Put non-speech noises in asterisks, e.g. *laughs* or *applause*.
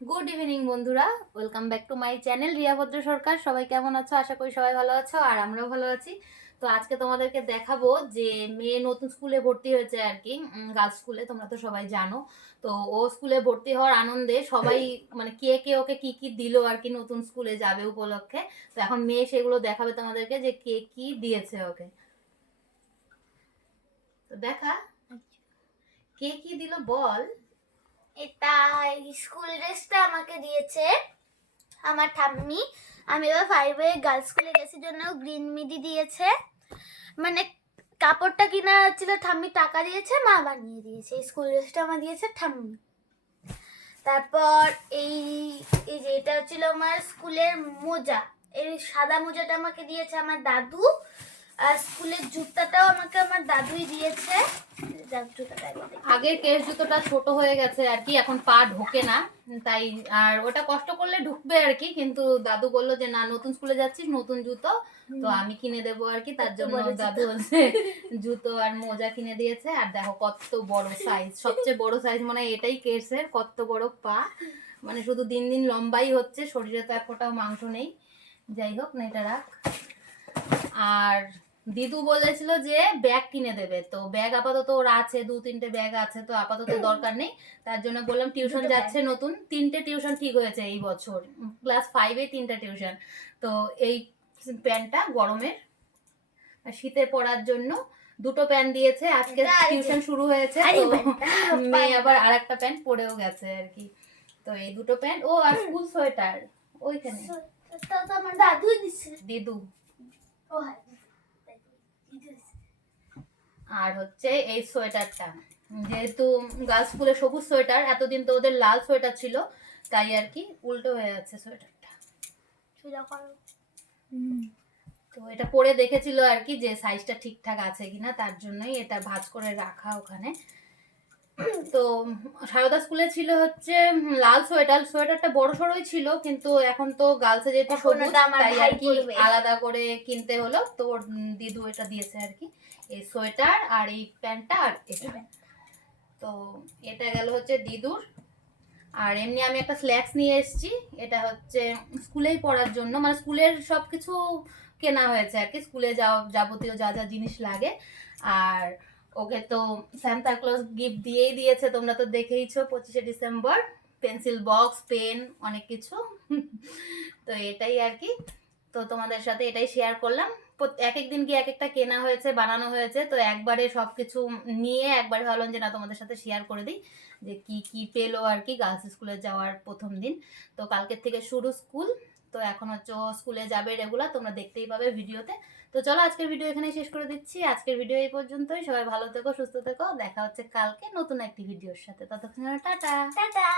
Good evening বন্ধুরা। Welcome back to my channel Riya Bhadra Sarkar সবাই কেমন আছো? আশা করি সবাই ভালো আছো আর আমরাও ভালো আছি। তো আজকে তোমাদেরকে দেখাবো যে মেয়ে নতুন স্কুলে ভর্তি হয়েছে আর কি গার্লস স্কুলে তোমরা তো সবাই জানো। তো ও স্কুলে ভর্তি হওয়ার আনন্দে সবাই *laughs* মানে কে কে ওকে কি কি দিলো আর কি নতুন স্কুলে যাবে উপলক্ষে। তো এখন মেয়ে সেগুলো দেখাবে তোমাদেরকে যে কে কি দিয়েছে ওকে। তো দেখা। কে কি দিল বল। এটা স্কুল ড্রেসটা আমাকে দিয়েছে আমার ঠাম্মি। আমি এবার ফাইভে গার্লস স্কুলে গেছি জন্য গ্রিন মিডি দিয়েছে। মানে কাপড়টা কিনা হচ্ছিল ঠাম্মি টাকা দিয়েছে, মা বানিয়ে দিয়েছে। স্কুল ড্রেসটা আমার দিয়েছে ঠাম্মি। তারপর এই এই যে এটা হচ্ছিল আমার স্কুলের মোজা। এই সাদা মোজাটা আমাকে দিয়েছে আমার দাদু। আর স্কুলের জুতাটাও আমাকে আমার দাদুই দিয়েছে। আগের কেস জুতোটা ছোট হয়ে গেছে আর কি এখন পা ঢোকে না। তাই আর ওটা কষ্ট করলে ঢুকবে আর কি কিন্তু দাদু বলল যে না নতুন স্কুলে যাচ্ছিস নতুন জুতো। তো আমি কিনে দেবো আর কি তার জন্য। দাদু হচ্ছে জুতো আর মোজা কিনে দিয়েছে। আর দেখো কত বড় সাইজ সবচেয়ে বড় সাইজ মানে এটাই কেসের কত বড় পা। মানে শুধু দিন দিন লম্বাই হচ্ছে শরীরে তো এক ফোঁটাও মাংস নেই। যাই হোক না এটা রাখ। আর দিদু বলেছিল যে ব্যাগ কিনে দেবে। তো ব্যাগ আপাতত ওর আছে দু তিনটে ব্যাগ আছে তো আপাতত দরকার নেই। তার জন্য বললাম টিউশন যাচ্ছে নতুন। তিনটে টিউশন ঠিক হয়েছে এই বছর। ক্লাস ফাইভে তিনটে টিউশন। তো এই প্যান্টটা গরমের। শীতে পরার জন্য দুটো প্যান্ট দিয়েছে। আজকে টিউশন শুরু হয়েছে। মেয়ে আবার আর একটা প্যান্ট পরেও গেছে আর কি। তো এই দুটো প্যান্ট ও আর স্কুল সোয়েটার। ওইখানে। দিচ্ছে। দিদু। ও হ্যাঁ। আর হচ্ছে এই সোয়েটারটা। যেহেতু গাছ ফুলে সবুজ সোয়েটার এতদিন তো ওদের লাল সোয়েটার ছিল তাই আর কি উল্টো হয়ে যাচ্ছে সোয়েটারটা। সোজা তো এটা পরে দেখেছিল আর কি যে সাইজটা ঠিকঠাক আছে কিনা তার জন্যই এটা ভাজ করে রাখা ওখানে। তো সারদা স্কুলে ছিল হচ্ছে লাল সোয়েটার। সোয়েটারটা বড় সড়োই ছিল কিন্তু এখন তো গার্লসে যেহেতু সবুজ তাই আর কি আলাদা করে কিনতে হলো। তো দিদু এটা দিয়েছে আর কি। এই সোয়েটার আর এই প্যান্টটা আর এটা। তো এটা গেল হচ্ছে দিদুর। আর এমনি আমি একটা স্ল্যাক্স নিয়ে এসেছি। এটা হচ্ছে স্কুলেই পড়ার জন্য। মানে স্কুলের সব কিছু কেনা হয়েছে আর কি। স্কুলে যাওয়া যাবতীয় যা যা জিনিস লাগে। আর ওকে তো সান্তা ক্লজ গিফট দিয়েই দিয়েছে, তোমরা তো দেখেইছো পঁচিশে ডিসেম্বর। পেন্সিল বক্স, পেন, অনেক কিছু। তো এটাই আর কি। তো তোমাদের সাথে এটাই শেয়ার করলাম। এক এক দিন কি এক একটা কেনা হয়েছে, বানানো হয়েছে? তো একবারে সব কিছু নিয়ে একবারে ভাবলাম যে না, তোমাদের সাথে শেয়ার করে দিই যে কি কি পেল আর কি গার্লস স্কুলে যাওয়ার প্রথম দিন। তো কালকের থেকে শুরু স্কুল। তো এখন হচ্ছে স্কুলে যাবে রেগুলার তোমরা দেখতেই পাবে ভিডিওতে। তো চলো আজকের ভিডিও এখানেই শেষ করে দিচ্ছি। আজকের ভিডিও এই পর্যন্তই। সবাই ভালো থেকো, সুস্থ থেকো। দেখা হচ্ছে কালকে নতুন একটি ভিডিওর সাথে। ততক্ষণ টাটা। টাটা।